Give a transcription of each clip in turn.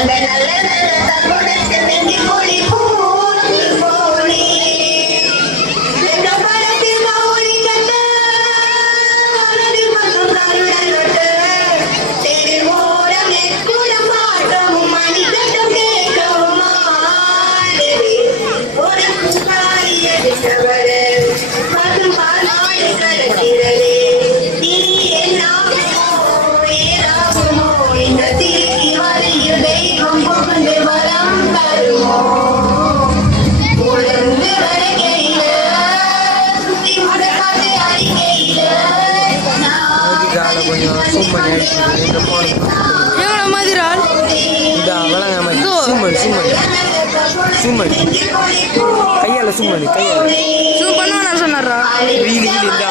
Al மணி ஆயிடுச்சு எங்கள் போனது எவ்வளோ மாதிரி ஆள் இந்த அவளங்க மாதிரி சும்மன் சும்மன் சும்மன் கையால் சும்மன் கையால். சும் பண்ணுவானா சொன்னாரா வீலி வீலி இந்தா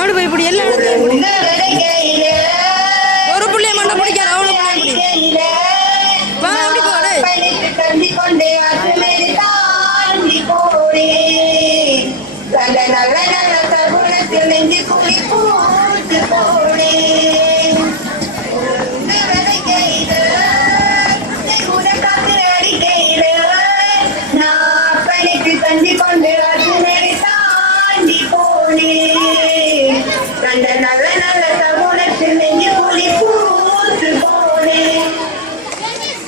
ஆண்டு போய் இப்படி எல்லா இடத்துலையும் La